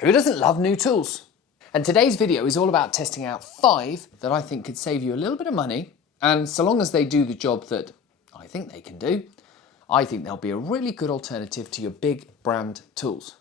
Who doesn't love new tools? And today's video is all about testing out 5 that I think could save you a little bit of money, and so long as they do the job that I think they can do, I think they'll be a really good alternative to your big brand tools.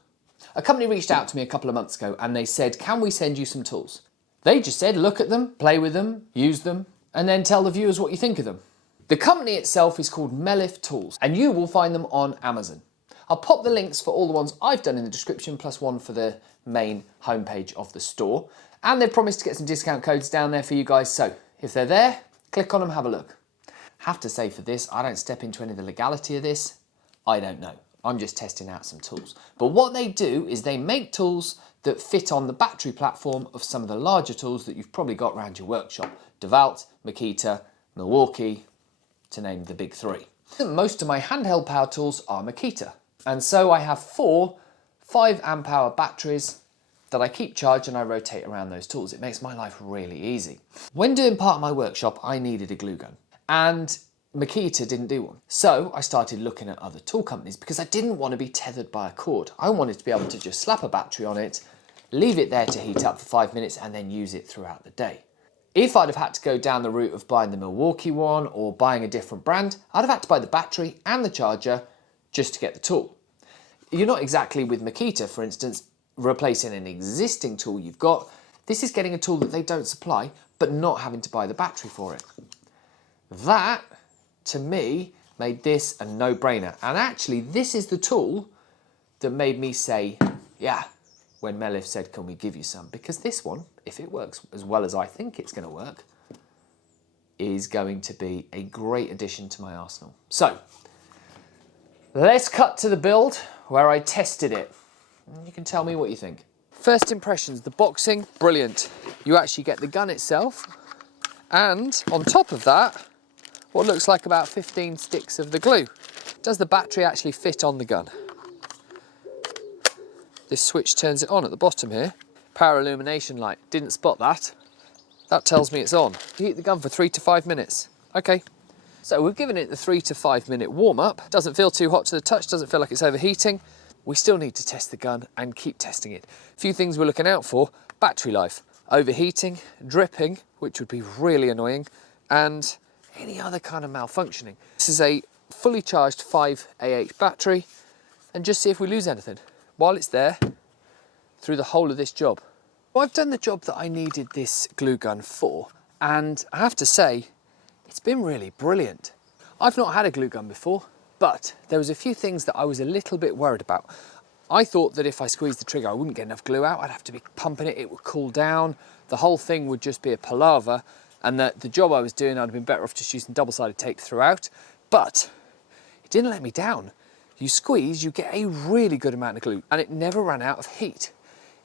A company reached out to me a couple of months ago and they said, can we send you some tools? They just said, look at them, play with them, use them, and then tell the viewers what you think of them. The company itself is called Mellif Tools, and you will find them on Amazon. I'll pop the links for all the ones I've done in the description, plus one for the main homepage of the store. And they've promised to get some discount codes down there for you guys, so if they're there, click on them, have a look. Have to say for this, I don't step into any of the legality of this. I don't know. I'm just testing out some tools. But what they do is they make tools that fit on the battery platform of some of the larger tools that you've probably got around your workshop. Dewalt, Makita, Milwaukee, to name the big 3. Most of my handheld power tools are Makita. And so I have 4 5 amp hour batteries that I keep charged and I rotate around those tools. It makes my life really easy. When doing part of my workshop, I needed a glue gun, and Makita didn't do one. So I started looking at other tool companies because I didn't want to be tethered by a cord. I wanted to be able to just slap a battery on it, leave it there to heat up for 5 minutes and then use it throughout the day. If I'd have had to go down the route of buying the Milwaukee one or buying a different brand, I'd have had to buy the battery and the charger just to get the tool. You're not exactly with Makita, for instance, replacing an existing tool you've got. This is getting a tool that they don't supply, but not having to buy the battery for it. That, to me, made this a no-brainer. And actually, this is the tool that made me say, yeah, when Mellif said, can we give you some? Because this one, if it works as well as I think it's going to work, is going to be a great addition to my arsenal. So, let's cut to the build where I tested it. You can tell me what you think. First impressions, the boxing, brilliant. You actually get the gun itself, and on top of that, what looks like about 15 sticks of the glue. Does the battery actually fit on the gun? This switch turns it on at the bottom here. Power illumination light, didn't spot that. That tells me it's on. You heat the gun for 3 to 5 minutes. Okay. So we've given it the 3 to 5 minute warm up. Doesn't feel too hot to the touch, doesn't feel like it's overheating. We still need to test the gun and keep testing it. A few things we're looking out for: battery life, overheating, dripping, which would be really annoying, and any other kind of malfunctioning. This is a fully charged 5Ah battery, and just see if we lose anything while it's there through the whole of this job. Well, I've done the job that I needed this glue gun for, and I have to say, it's been really brilliant. I've not had a glue gun before, but there was a few things that I was a little bit worried about. I thought that if I squeezed the trigger, I wouldn't get enough glue out. I'd have to be pumping it, it would cool down. The whole thing would just be a palaver, and that the job I was doing, I'd have been better off just using double-sided tape throughout. But it didn't let me down. You squeeze, you get a really good amount of glue, and it never ran out of heat.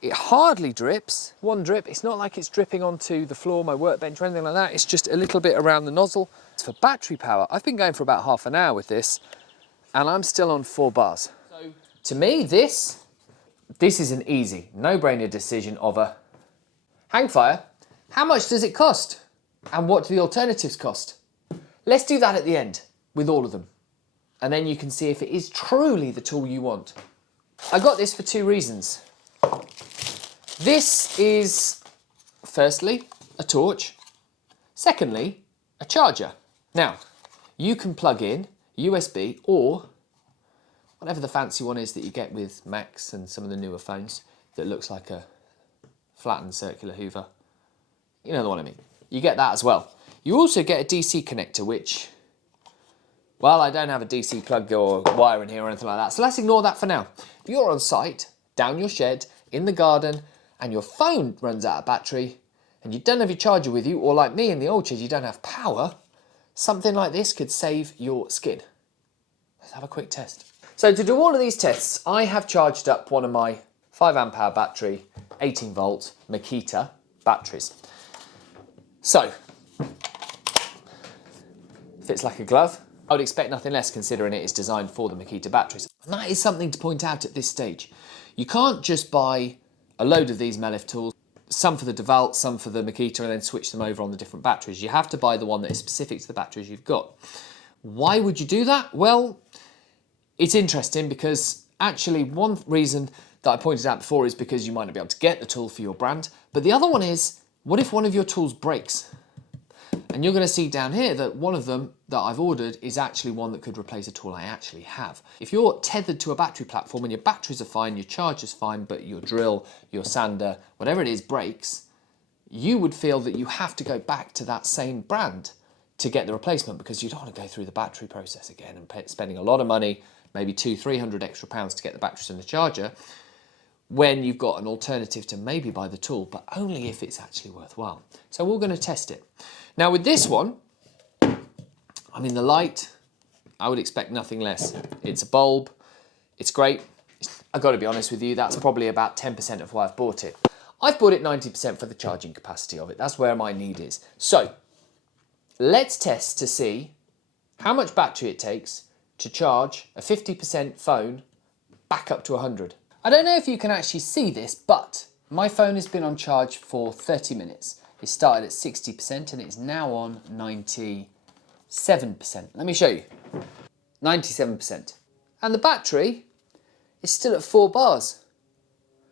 It hardly drips. One drip, it's not like it's dripping onto the floor, my workbench or anything like that. It's just a little bit around the nozzle. It's for battery power. I've been going for about half an hour with this, and I'm still on 4 bars. So to me, this is an easy, no-brainer decision of a hang fire. How much does it cost? And what do the alternatives cost? Let's do that at the end with all of them. And then you can see if it is truly the tool you want. I got this for 2 reasons. This is, firstly, a torch. Secondly, a charger. Now, you can plug in USB or whatever the fancy one is that you get with Macs and some of the newer phones that looks like a flattened circular hoover. You know the one I mean. You get that as well. You also get a DC connector, which, well, I don't have a DC plug or wire in here or anything like that, so let's ignore that for now. If you're on site, down your shed, in the garden, and your phone runs out of battery, and you don't have your charger with you, or like me in the old shed, you don't have power, something like this could save your skin. Let's have a quick test. So to do all of these tests, I have charged up one of my 5 amp hour battery, 18 volt Makita batteries. So, fits like a glove. I would expect nothing less considering it is designed for the Makita batteries. And that is something to point out at this stage. You can't just buy a load of these Mellif tools, some for the Dewalt, some for the Makita, and then switch them over on the different batteries. You have to buy the one that is specific to the batteries you've got. Why would you do that? Well, it's interesting because actually one reason that I pointed out before is because you might not be able to get the tool for your brand. But the other one is, what if one of your tools breaks? And you're going to see down here that one of them that I've ordered is actually one that could replace a tool I actually have. If you're tethered to a battery platform and your batteries are fine, your charger's fine, but your drill, your sander, whatever it is breaks, you would feel that you have to go back to that same brand to get the replacement, because you don't want to go through the battery process again and spending a lot of money, maybe £200-300 extra to get the batteries and the charger, when you've got an alternative to maybe buy the tool, but only if it's actually worthwhile. So we're going to test it. Now with this one, I mean, the light, I would expect nothing less. It's a bulb, it's great. I've got to be honest with you, that's probably about 10% of why I've bought it. I've bought it 90% for the charging capacity of it. That's where my need is. So let's test to see how much battery it takes to charge a 50% phone back up to 100. I don't know if you can actually see this, but my phone has been on charge for 30 minutes. It started at 60% and it's now on 97%. Let me show you. 97%. And the battery is still at 4 bars.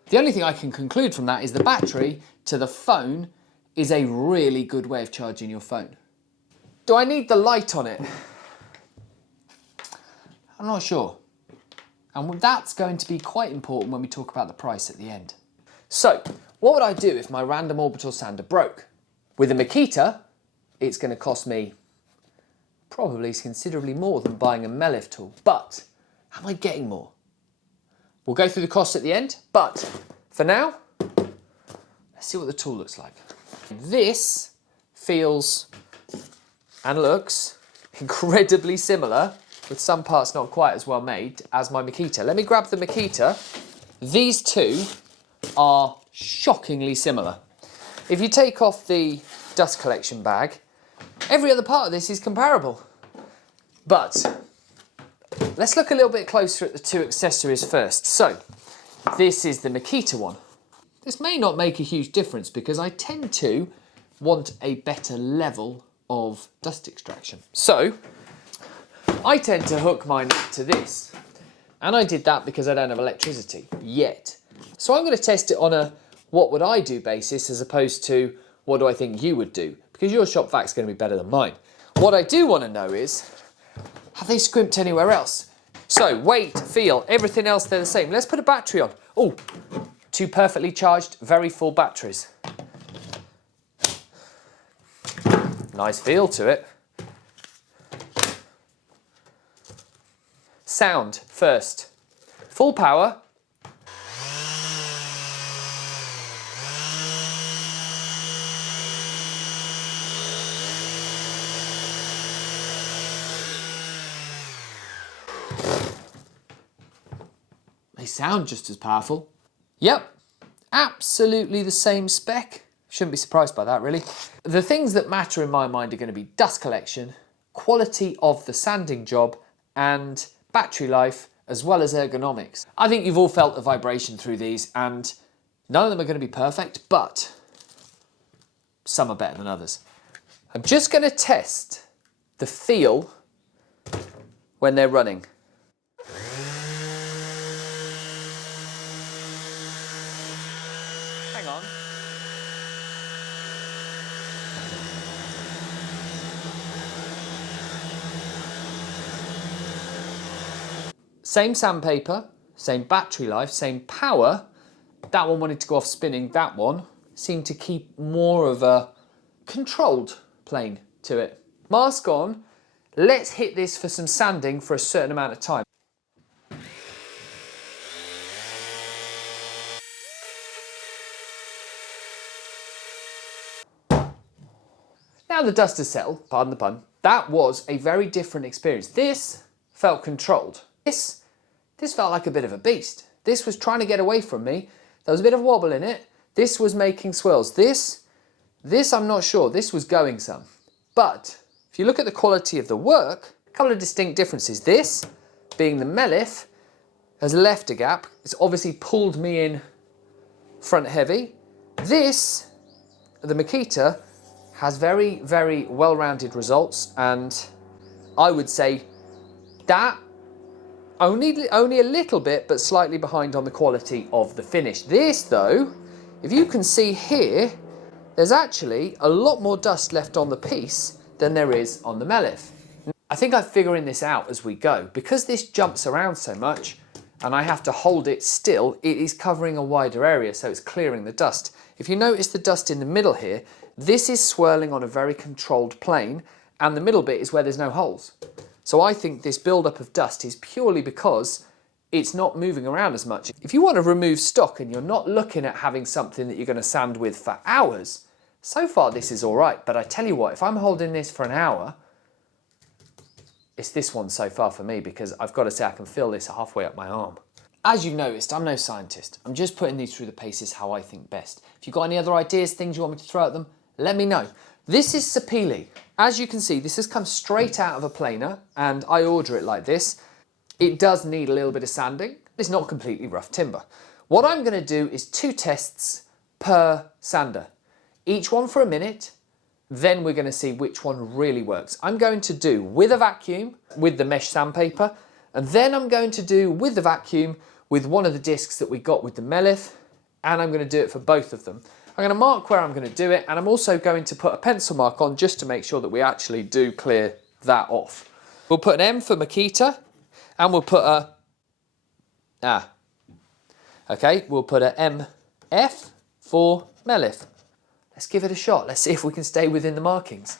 The only thing I can conclude from that is the battery to the phone is a really good way of charging your phone. Do I need the light on it? I'm not sure. And that's going to be quite important when we talk about the price at the end. So, what would I do if my random orbital sander broke? With a Makita, it's going to cost me probably considerably more than buying a Mellif tool. But, am I getting more? We'll go through the costs at the end, but for now, let's see what the tool looks like. This feels and looks incredibly similar, with some parts not quite as well made, as my Makita. Let me grab the Makita. These two are shockingly similar. If you take off the dust collection bag, every other part of this is comparable. But let's look a little bit closer at the two accessories first. So, this is the Makita one. This may not make a huge difference because I tend to want a better level of dust extraction. So, I tend to hook mine to this. And I did that because I don't have electricity yet. So I'm going to test it on a what would I do basis as opposed to what do I think you would do, because your shop vac's going to be better than mine. What I do want to know is, have they scrimped anywhere else? So weight, feel, everything else they're the same. Let's put a battery on. Oh, 2 perfectly charged, very full batteries. Nice feel to it. Sound first. Full power. They sound just as powerful. Yep, absolutely the same spec. Shouldn't be surprised by that, really. The things that matter in my mind are going to be dust collection, quality of the sanding job, and battery life, as well as ergonomics. I think you've all felt the vibration through these, and none of them are going to be perfect, but some are better than others. I'm just going to test the feel when they're running. Hang on. Same sandpaper, same battery life, same power. That one wanted to go off spinning. That one seemed to keep more of a controlled plane to it. Mask on. Let's hit this for some sanding for a certain amount of time. Now the dust has settled, pardon the pun. That was a very different experience. This felt controlled. This felt like a bit of a beast. This was trying to get away from me. There was a bit of wobble in it. This was making swirls. This I'm not sure. This was going some. But if you look at the quality of the work, a couple of distinct differences. This, being the Mellif, has left a gap. It's obviously pulled me in front heavy. This, the Makita, has very, very well-rounded results, and I would say that Only a little bit, but slightly behind on the quality of the finish. This though, if you can see here, there's actually a lot more dust left on the piece than there is on the Mellif. I think I'm figuring this out as we go. Because this jumps around so much and I have to hold it still, it is covering a wider area, so it's clearing the dust. If you notice the dust in the middle here, this is swirling on a very controlled plane, and the middle bit is where there's no holes. So I think this buildup of dust is purely because it's not moving around as much. If you want to remove stock and you're not looking at having something that you're going to sand with for hours, so far this is all right. But I tell you what, if I'm holding this for an hour, it's this one so far for me, because I've got to say I can feel this halfway up my arm. As you've noticed, I'm no scientist. I'm just putting these through the paces how I think best. If you've got any other ideas, things you want me to throw at them, let me know. This is sapele. As you can see, this has come straight out of a planer, and I order it like this. It does need a little bit of sanding. It's not completely rough timber. What I'm going to do is 2 tests per sander, each one for a minute. Then we're going to see which one really works. I'm going to do with a vacuum, with the mesh sandpaper, and then I'm going to do with the vacuum with one of the discs that we got with the Melith, and I'm going to do it for both of them. I'm going to mark where I'm going to do it, and I'm also going to put a pencil mark on just to make sure that we actually do clear that off. We'll put an M for Makita, and we'll put a, we'll put a MF for Mellif. Let's give it a shot. Let's see if we can stay within the markings.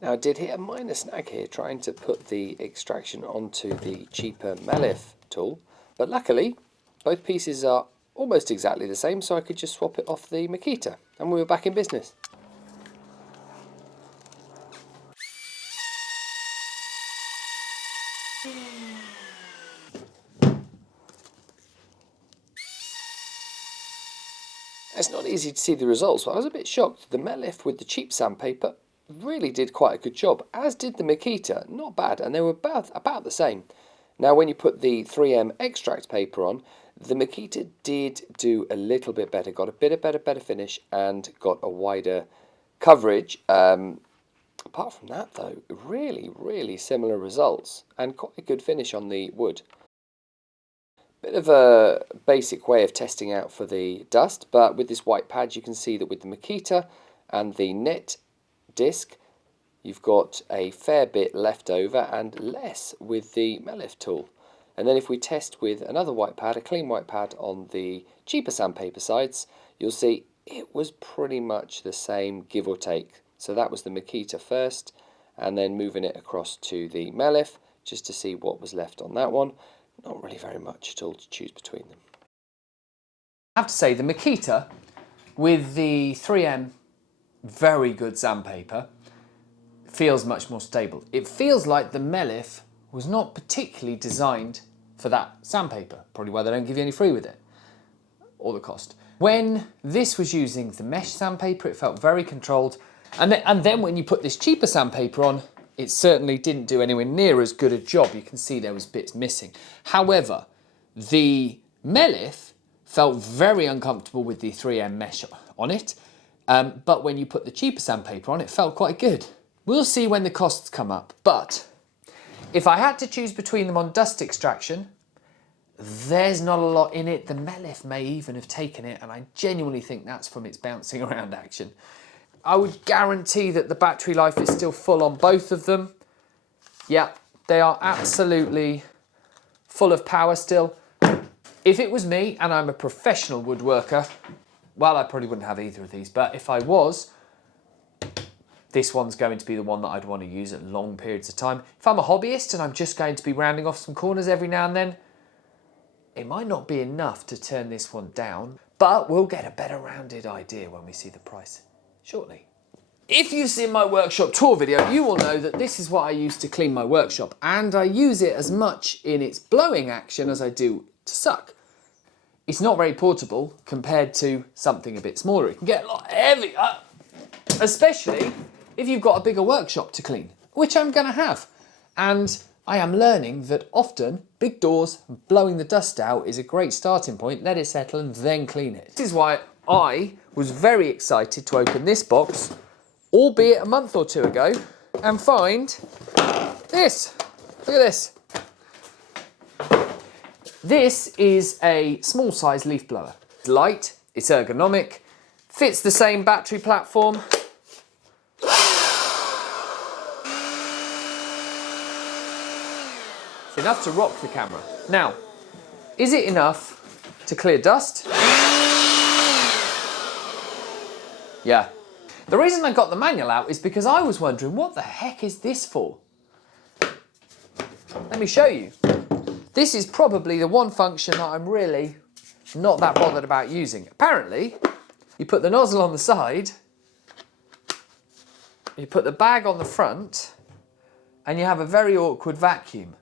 Now I did hit a minor snag here trying to put the extraction onto the cheaper Mellif tool, but luckily both pieces are almost exactly the same, so I could just swap it off the Makita and we were back in business. It's not easy to see the results, but I was a bit shocked. The Mellif with the cheap sandpaper really did quite a good job, as did the Makita. Not bad, and they were about the same. Now when you put the 3M extract paper on, the Makita did do a little bit better, got a bit of better finish and got a wider coverage. Apart from that though, really similar results and quite a good finish on the wood. Bit of a basic way of testing out for the dust, but with this white pad you can see that with the Makita and the net disc you've got a fair bit left over and less with the Mellif tool. And then if we test with another white pad, a clean white pad on the cheaper sandpaper sides, you'll see it was pretty much the same, give or take. So that was the Makita first, and then moving it across to the Mellif just to see what was left on that one. Not really very much at all to choose between them. I have to say the Makita with the 3M very good sandpaper feels much more stable. It feels like the Mellif was not particularly designed for that sandpaper, probably why they don't give you any free with it, or the cost. When this was using the mesh sandpaper, it felt very controlled, and then when you put this cheaper sandpaper on, it certainly didn't do anywhere near as good a job. You can see there was bits missing. However, the Mellif felt very uncomfortable with the 3M mesh on it, but when you put the cheaper sandpaper on, it felt quite good. We'll see when the costs come up, but if I had to choose between them on dust extraction, there's not a lot in it. The Mellif may even have taken it, and I genuinely think that's from its bouncing around action. I would guarantee that the battery life is still full on both of them. Yeah, they are absolutely full of power still. If it was me, and I'm a professional woodworker, well, I probably wouldn't have either of these, but if I was, this one's going to be the one that I'd want to use at long periods of time. If I'm a hobbyist and I'm just going to be rounding off some corners every now and then, it might not be enough to turn this one down, but we'll get a better rounded idea when we see the price shortly. If you've seen my workshop tour video, you will know that this is what I use to clean my workshop, and I use it as much in its blowing action as I do to suck. It's not very portable compared to something a bit smaller. It can get a lot heavier, especially if you've got a bigger workshop to clean, which I'm going to have. And I am learning that often big doors and blowing the dust out is a great starting point. Let it settle and then clean it. This is why I was very excited to open this box, albeit a month or two ago, and find this. Look at this. This is a small size leaf blower. It's light, it's ergonomic, fits the same battery platform. It's enough to rock the camera. Now, is it enough to clear dust? Yeah. The reason I got the manual out is because I was wondering, what the heck is this for? Let me show you. This is probably the one function that I'm really not that bothered about using. Apparently, you put the nozzle on the side, you put the bag on the front, and you have a very awkward vacuum.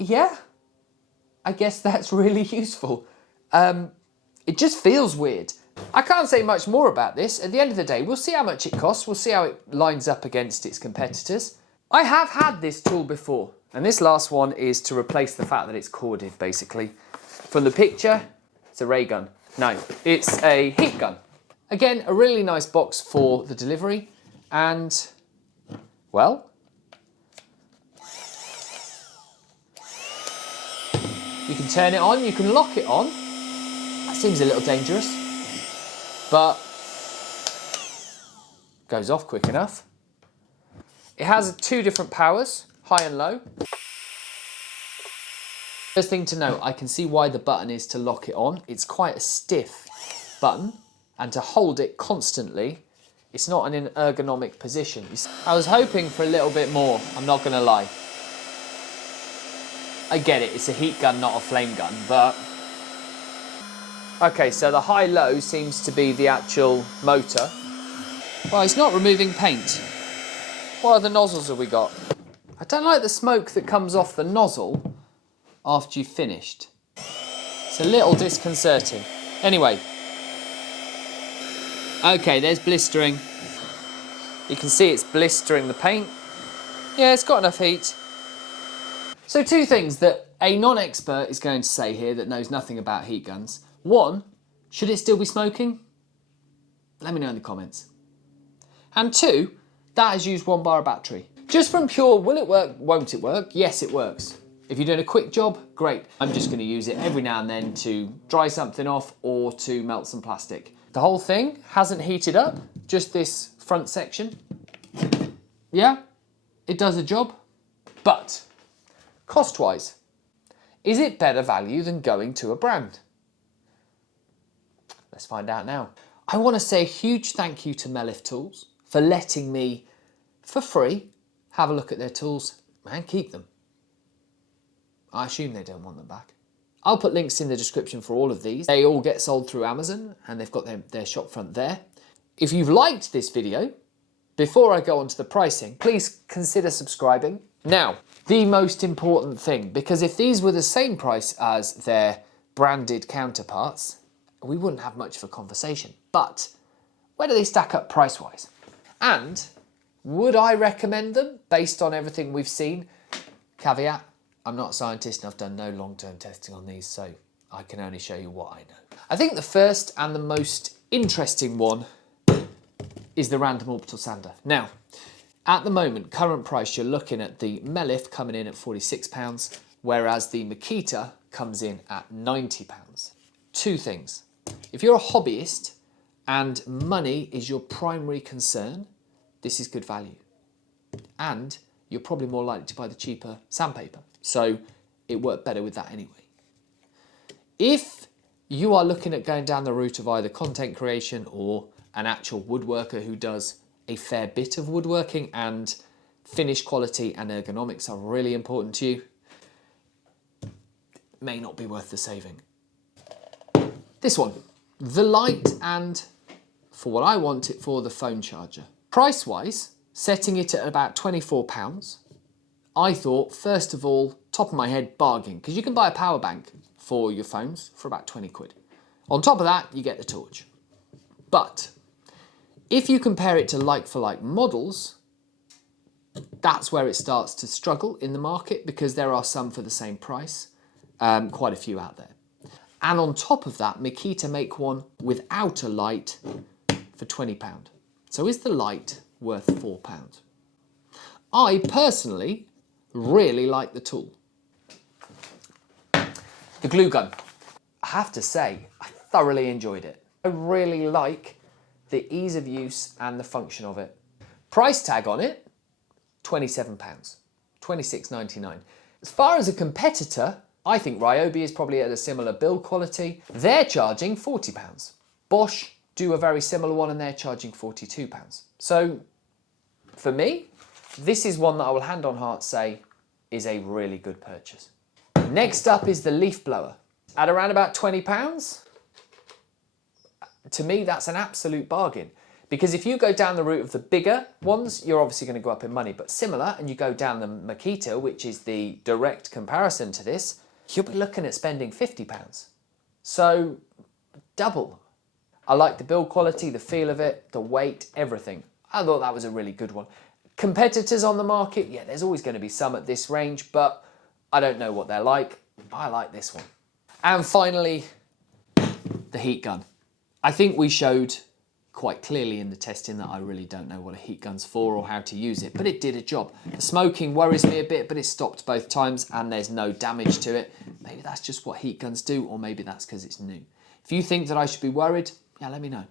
Yeah, I guess that's really useful. It just feels weird. I can't say much more about this. At the end of the day, we'll see how much it costs. We'll see how it lines up against its competitors. I have had this tool before, and this last one is to replace the fact that it's corded, basically. From the picture, it's a ray gun. No, it's a heat gun. Again, a really nice box for the delivery, and, well, you can turn it on, you can lock it on. That seems a little dangerous, but goes off quick enough. It has two different powers, high and low. First thing to note, I can see why the button is to lock it on. It's quite a stiff button, and to hold it constantly, it's not in an ergonomic position. I was hoping for a little bit more, I'm not gonna lie. I get it, it's a heat gun, not a flame gun, but... Okay, so the high-low seems to be the actual motor. Well, it's not removing paint. What other nozzles have we got? I don't like the smoke that comes off the nozzle after you've finished. It's a little disconcerting. Anyway. Okay, there's blistering. You can see it's blistering the paint. Yeah, it's got enough heat. So two things that a non-expert is going to say here that knows nothing about heat guns. One, should it still be smoking? Let me know in the comments. And two, that has used 1 bar of battery. Just from pure, will it work, won't it work? Yes, it works. If you're doing a quick job, great. I'm just going to use it every now and then to dry something off or to melt some plastic. The whole thing hasn't heated up, just this front section. Yeah, it does a job, but cost-wise, is it better value than going to a brand? Let's find out now. I want to say a huge thank you to Mellif Tools for letting me, for free, have a look at their tools and keep them. I assume they don't want them back. I'll put links in the description for all of these. They all get sold through Amazon and they've got their shop front there. If you've liked this video, before I go on to the pricing, please consider subscribing. Now, the most important thing, because if these were the same price as their branded counterparts, we wouldn't have much of a conversation. But where do they stack up price-wise? And would I recommend them based on everything we've seen? Caveat, I'm not a scientist and I've done no long-term testing on these, so I can only show you what I know. I think the first and the most interesting one is the random orbital sander. Now, at the moment, current price, you're looking at the Mellif coming in at £46, whereas the Makita comes in at £90. Two things. If you're a hobbyist and money is your primary concern, this is good value. And you're probably more likely to buy the cheaper sandpaper. So it worked better with that anyway. If you are looking at going down the route of either content creation or an actual woodworker who does a fair bit of woodworking and finish quality and ergonomics are really important to you, it may not be worth the saving. This one, the light and, for what I want it for, the phone charger. Price-wise, setting it at about £24, I thought, first of all, top of my head, bargain, because you can buy a power bank for your phones for about 20 quid. On top of that, you get the torch. But If you compare it to like-for-like models, that's where it starts to struggle in the market because there are some for the same price, quite a few out there. And on top of that, Makita make one without a light for £20. So is the light worth £4? I personally really like the tool. The glue gun. I have to say, I thoroughly enjoyed it. I really like the ease of use and the function of it. Price tag on it, £27, £26.99. As far as a competitor, I think Ryobi is probably at a similar build quality. They're charging £40. Bosch do a very similar one and they're charging £42. So for me, this is one that I will hand on heart say is a really good purchase. Next up is the leaf blower. At around about £20, to me that's an absolute bargain. Because if you go down the route of the bigger ones, you're obviously going to go up in money, but similar, and you go down the Makita, which is the direct comparison to this, you'll be looking at spending £50. So, double. I like the build quality, the feel of it, the weight, everything. I thought that was a really good one. Competitors on the market, yeah, there's always going to be some at this range, but I don't know what they're like. I like this one. And finally, the heat gun. I think we showed quite clearly in the testing that I really don't know what a heat gun's for or how to use it, but it did a job. The smoking worries me a bit, but it stopped both times and there's no damage to it. Maybe that's just what heat guns do, or maybe that's because it's new. If you think that I should be worried, yeah, let me know.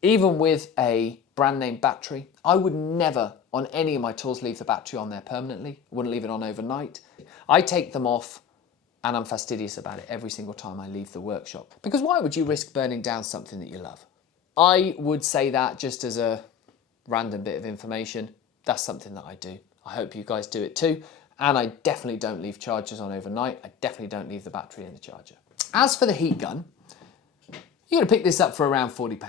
Even with a brand name battery, I would never on any of my tools leave the battery on there permanently. I wouldn't leave it on overnight. I take them off and I'm fastidious about it every single time I leave the workshop. Because why would you risk burning down something that you love? I would say that just as a random bit of information. That's something that I do. I hope you guys do it too. And I definitely don't leave chargers on overnight. I definitely don't leave the battery in the charger. As for the heat gun, you're going to pick this up for around £40.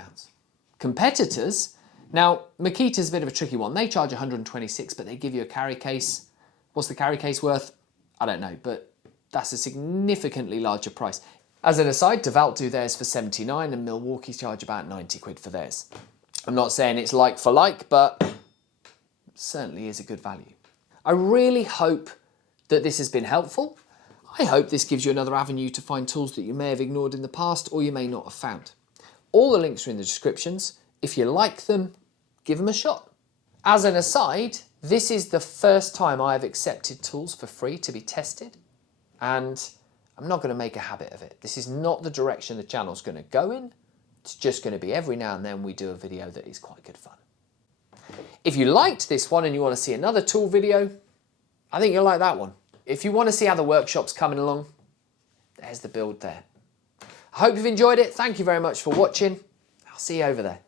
Competitors, now Makita's a bit of a tricky one. They charge 126, but they give you a carry case. What's the carry case worth? I don't know, but that's a significantly larger price. As an aside, Dewalt do theirs for 79 and Milwaukee charge about 90 quid for theirs. I'm not saying it's like for like, but it certainly is a good value. I really hope that this has been helpful. I hope this gives you another avenue to find tools that you may have ignored in the past or you may not have found. All the links are in the descriptions. If you like them, give them a shot. As an aside, this is the first time I have accepted tools for free to be tested, and I'm not going to make a habit of it. This is not the direction the channel's going to go in. It's just going to be every now and then we do a video that is quite good fun. If you liked this one and you want to see another tool video, I think you'll like that one. If you want to see how the workshop's coming along, there's the build there. I hope you've enjoyed it. Thank you very much for watching. I'll see you over there.